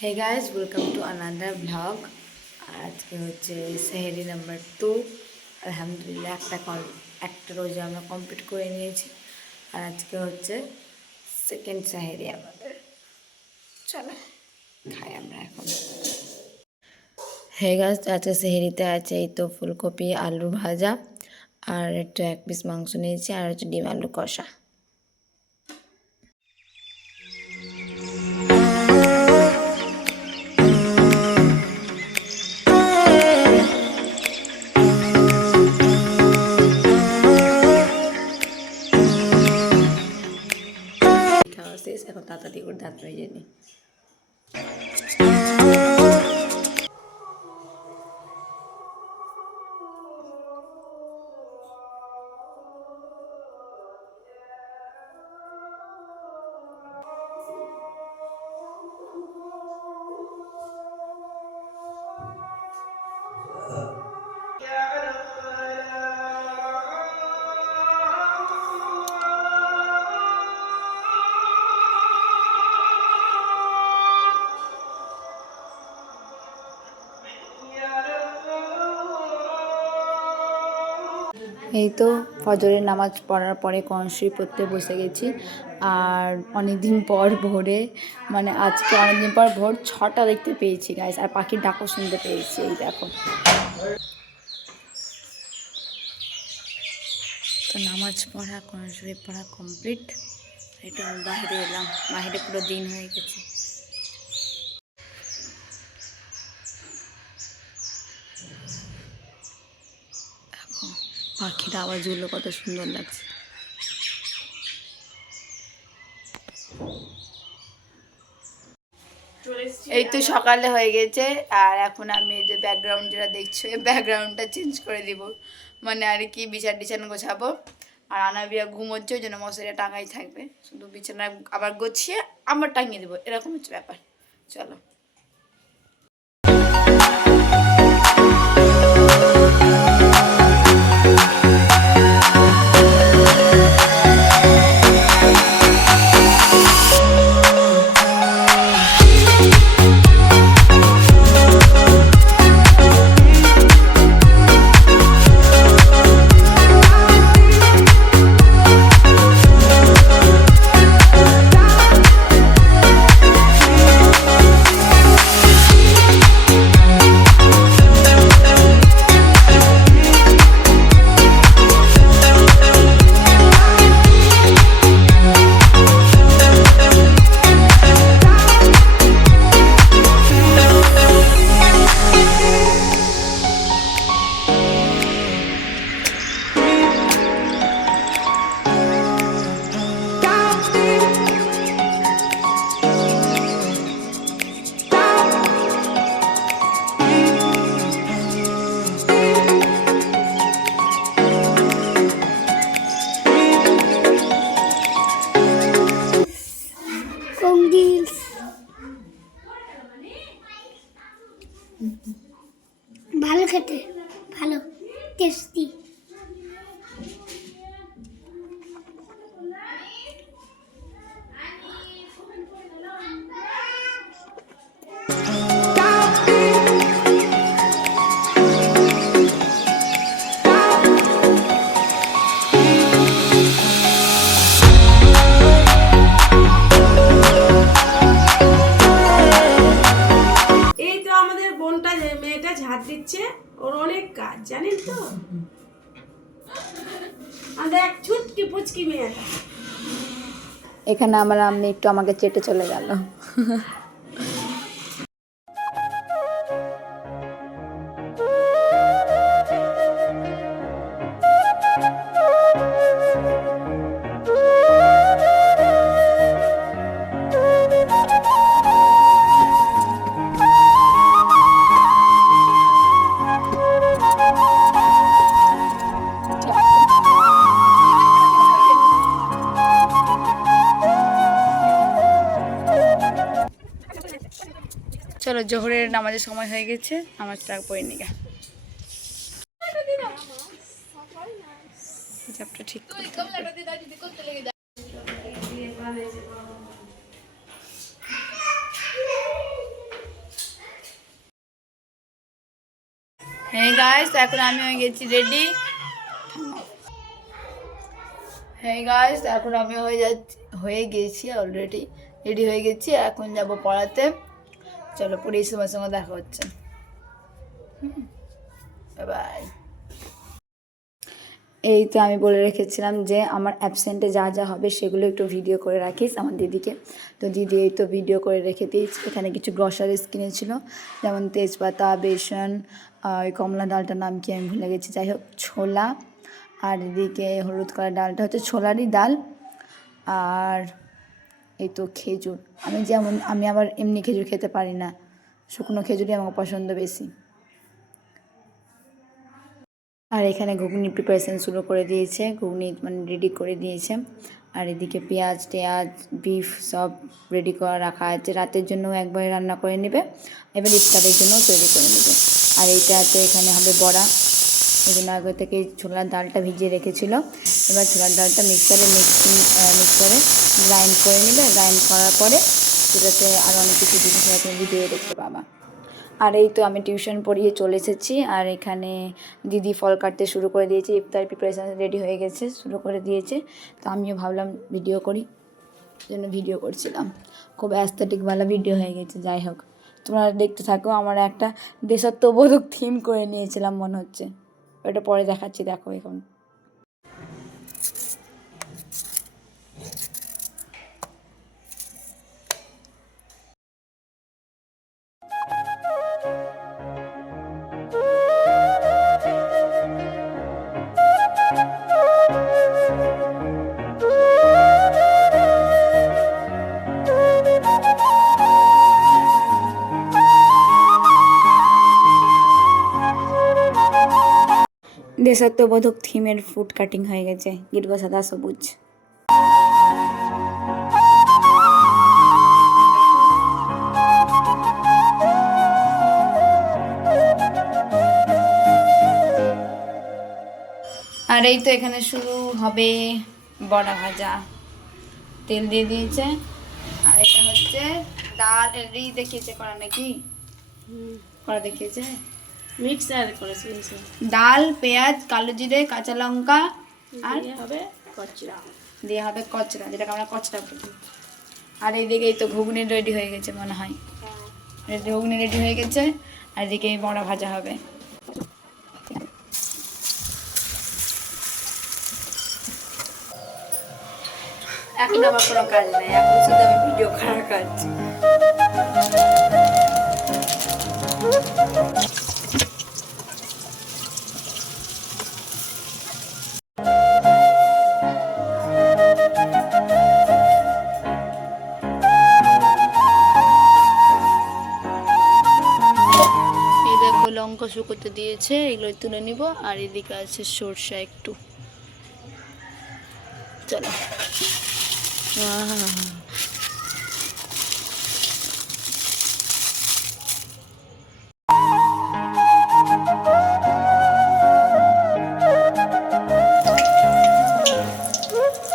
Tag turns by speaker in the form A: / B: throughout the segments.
A: Hey guys welcome to another blog আজকে হচ্ছে সেহেরি নাম্বার টু আলহামদুলিল্লাহ, একটা কল একটা রোজে আমরা কমপ্লিট করে নিয়েছি। আর আজকে হচ্ছে সেকেন্ড সেহেরি আমাদের। চলো, খাই আমরা এখন। হে গাছ আজকে সেহেরিতে আছে এই তো ফুলকপি, আলু ভাজা, আর একটু এক পিস মাংস নিয়েছি, আর হচ্ছে ডিম আলু কষা। খাওয়া শেষ এখন তাড়াতাড়ি করে এই তো ফজরের নামাজ পড়ার পরে কনসি পড়তে বসে গেছি। আর অনেক দিন পর ভোরে মানে আজকে অনেক দিন পর ভোর ছটা দেখতে পেয়েছি গাইস আর পাখির ডাকও শুনতে পেয়েছি, এই দেখো। তো নামাজ পড়া কোরআন শরীফ পড়া কমপ্লিট এটা আমি বাইরে এলাম বাইরে পুরো দিন হয়ে গেছে। পাখির আওয়াজগুলো কত সুন্দর লাগছে। এই তো সকালে হয়ে গেছে, আর এখন আমি যে ব্যাকগ্রাউন্ড যেটা দেখছ, এই ব্যাকগ্রাউন্ডটা চেঞ্জ করে দিব। মানে আর কি বিছান টিছান গোছাবো, আর আনাবিয়া ঘুমোচ্ছে, ওই জন্য মশারিটা টাঙাই থাকবে। শুধু বিছানা আবার গোছিয়ে আবার টাঙিয়ে দেবো, এরকম হচ্ছে ব্যাপার। চলো। এখানে আমার আম্মি একটু আমাকে চেটে চলে গেল। সময় হয়ে গেছে, আমার ট্রাক বই নিয়ে ঠিক হ্যাঁ গাইস এখন আমি হয়ে গেছি রেডি হ্যাঁ গাইস এখন আমি হয়ে যাচ্ছি, হয়ে গেছি অলরেডি রেডি হয়ে গেছি, এখন যাব পড়াতে। চলো পরে সময় সঙ্গে দেখা হচ্ছে। এই তো আমি বলে রেখেছিলাম যে আমার অ্যাবসেন্টে যা যা হবে সেগুলো একটু ভিডিও করে রাখিস আমার দিদিকে। তো দিদি এই তো ভিডিও করে রেখে দিয়েছি। এখানে কিছু গ্রসারিস কিনেছিল, যেমন তেজপাতা, বেসন ওই কমলা ডালটার নাম কি আমি ভুলে গেছি। যাই হোক, ছোলা, আর এদিকে হলুদ কালার ডালটা হচ্ছে ছোলারই ডাল, আর এই তো খেজুর। আমি যেমন আমি আবার এমনি খেজুর খেতে পারি না। শুকনো খেজুরই আমার পছন্দ বেশি। আর এখানে ঘুগনি প্রিপারেশন শুরু করে দিয়েছে। ঘুগনি মানে রেডি করে দিয়েছে। আর এদিকে পেঁয়াজ, টেয়াজ বিফ সব রেডি করা রাখা আছে। রাতের জন্য একবারে রান্না করে নেবে। এবার ইফতারের জন্য তৈরি করে নেবে। আর এইটা তো এখানে হবে বড়া। এই জন্য আগে থেকে ছোলার ডালটা ভিজিয়ে রেখেছিল। এবার ছোলার ডালটা মিক্সারে মিক্সিং মিক্সারে গ্রাইন্ড করে নেবে। গ্রাইন্ড করার পরে সেটাতে আর অনেক কিছু জিনিস আছে ভিডিও দেখতে পাবা। আর এই তো আমি টিউশন পড়িয়ে চলে এসেছি, আর এখানে দিদি ফল কাটতে শুরু করে দিয়েছে, ইফতার প্রিপারেশান রেডি হয়ে গেছে, শুরু করে দিয়েছে। তো আমিও ভাবলাম ভিডিও করি, জন্য ভিডিও করছিলাম। খুব অ্যাস্থেটিকওয়ালা ভিডিও হয়ে গেছে, যাই হোক। তোমরা দেখতে থাকো, আমার একটা দেশাত্মবোধক থিম করে নিয়েছিলাম, মনে হচ্ছে। ওটা পরে দেখাচ্ছি, দেখো এখন। দেশাত্মবোধক থিমের ফুড কাটিং হয়ে গেছে। গিটবা সাদা সবুজ। আর এই তো এখানে শুরু হবে বড়া ভাজা। তেল দিয়ে দিয়েছে। আর এটা হচ্ছে ডাল রি দেখিয়েছে করা নাকি? করা দেখিয়েছে?
B: মিক্সার করেছি
A: ডাল পেঁয়াজ কালো জিরে কাঁচা লঙ্কা আর
B: হবে কচরা।
A: দিয়ে হবে কচরা যেটাকে আমরা কচরা বলি। আর এইদিকে এই তো ঘুগনি রেডি হয়ে গেছে মনে হয়। রেডি ঘুগনি রেডি হয়ে গেছে আর এদিকে বড়া ভাজা হবে। এখন আমার কোনো কাজ নেই এখন শুধু আমি ভিডিও করার কাজ লঙ্কা শুকোতে দিয়েছে এগুলো তুলে নিব আর এদিকে আছে সরষা একটু। চলো।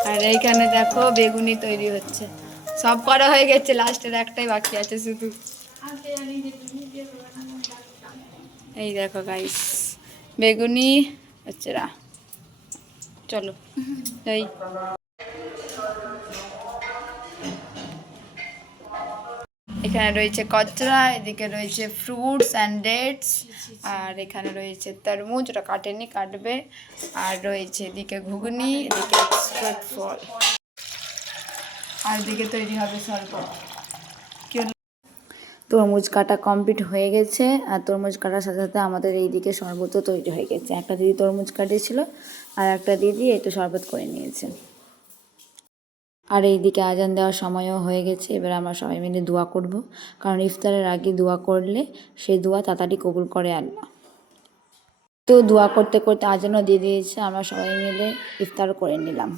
A: আর এইখানে দেখো বেগুনি তৈরি হচ্ছে। সব করা হয়ে গেছে লাস্টের একটাই বাকি আছে শুধু। এই দেখো গাইস বেগুনি হচ্ছে রা। চলো, এই। এখানে রয়েছে কচরা, এদিকে রয়েছে ফ্রুটস অ্যান্ড ডেটস আর এখানে রয়েছে তরমুজ, ওটা কাটেনি, কাটবে। আর রয়েছে এদিকে ঘুগনি, এদিকে ফল। আর এদিকে তৈরি হবে শরবত? তরমুজ কাটা কমপ্লিট হয়ে গেছে আর তরমুজ কাটার সাথে সাথে আমাদের এই দিকে শরবতও তৈরি হয়ে গেছে। একটা দিদি তরমুজ কাটিয়েছিল আর একটা দিদি একটু শরবত করে নিয়েছে। আর এইদিকে আজান দেওয়ার সময়ও হয়ে গেছে, এবার আমরা সবাই মিলে দোয়া করব। কারণ ইফতারের আগে দোয়া করলে সেই দোয়া তাড়াতাড়ি কবুল করে আল্লাহ। তো দোয়া করতে করতে আজানও দিয়ে দিয়েছে, আমরা সবাই মিলে ইফতার করে নিলাম।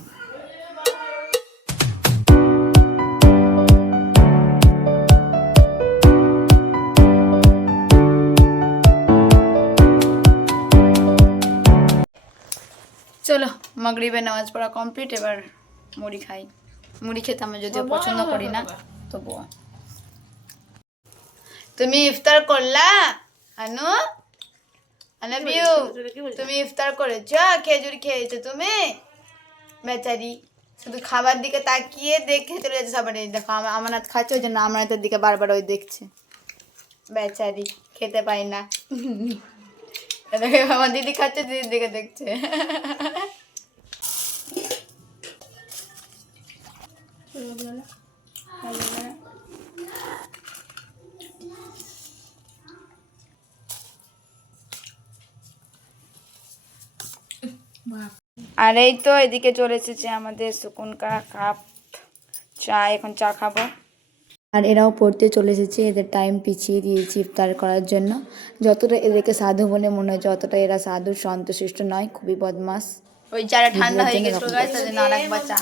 A: চলো মাগরিবের নামাজ পড়া কমপ্লিট এবার মুড়ি খাই। মুড়ি খেতে আমি যদিও পছন্দ করি না তবুও। তুমি ইফতার করলা? আনু? ইউ তুমি ইফতার করেছ? খেজুর খেয়েছো তুমি? বেচারি শুধু খাবার দিকে তাকিয়ে দেখে চলে যাচ্ছে সবার দেখো আমার আমানাত খাচ্ছে ওই জন্য আমানাতের দিকে বারবার ওই দেখছে। বেচারি খেতে পাই না। আমার দিদি খাচ্ছে, দিদির দিকে দেখছে। আর এই তো এদিকে চলে এসেছে আমাদের সুকুন কা কাপ, চা, এখন চা খাব। আর এরাও পড়তে চলে এসেছে এদের টাইম পিছিয়ে দিয়েছি ইফতার করার জন্য। যতটা এদেরকে সাধু বলে মনে হয় যতটা এরা সাধু সন্তশিষ্ট নয় খুবই বদমাস। ওই চাটা ঠান্ডা হয়ে গেছিল চা।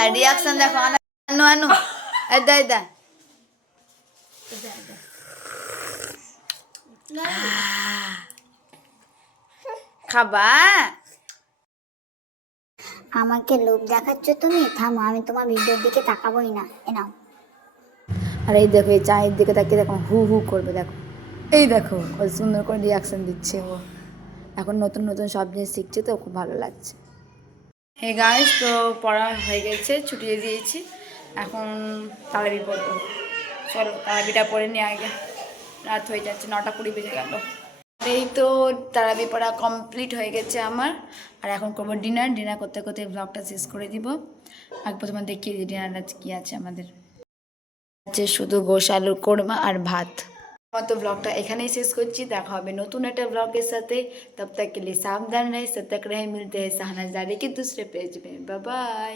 A: আর রিয়াকশন দেখো আনু আনু এদা এদা খাবা?
C: আমাকে লোভ দেখাচ্ছ তুমি? থামো আমি তোমার ভিডিওর দিকে তাকাবোই না। এ নাও।
A: আর এই দেখো এই চায়ের দিকে তাকিয়ে দেখো হু হু করবে দেখো। এই দেখো কত সুন্দর করে রিয়াকশন দিচ্ছে ও। এখন নতুন নতুন সব জিনিস শিখছে তো খুব ভালো লাগছে। হে গাইস তো পড়া হয়ে গেছে ছুটিয়ে দিয়েছি। এখন তারাবি পড়ব। চলো তারাবিটা পড়ে নিয়ে আগে। রাত হয়ে যাচ্ছে নটা কুড়ি বেজে গেল। এই তো তারাবি পড়া কমপ্লিট হয়ে গেছে আমার। আর এখন করব ডিনার ডিনার করতে করতে ব্লগটা শেষ করে দিব। আগে প্রথমে দেখিয়ে দিই ডিনার আজ কী আছে আমাদের। আছে শুধু গোস আলুর কোরমা আর ভাত। মতো ব্লগটা এখানেই শেষ করছি। দেখা হবে নতুন একটা ব্লগের সাথে। তব তক সাবধান রহে সব তক মিলতে হ্যাঁ সাহানা জারি। কে দুসরে পেজ মে। বাবাই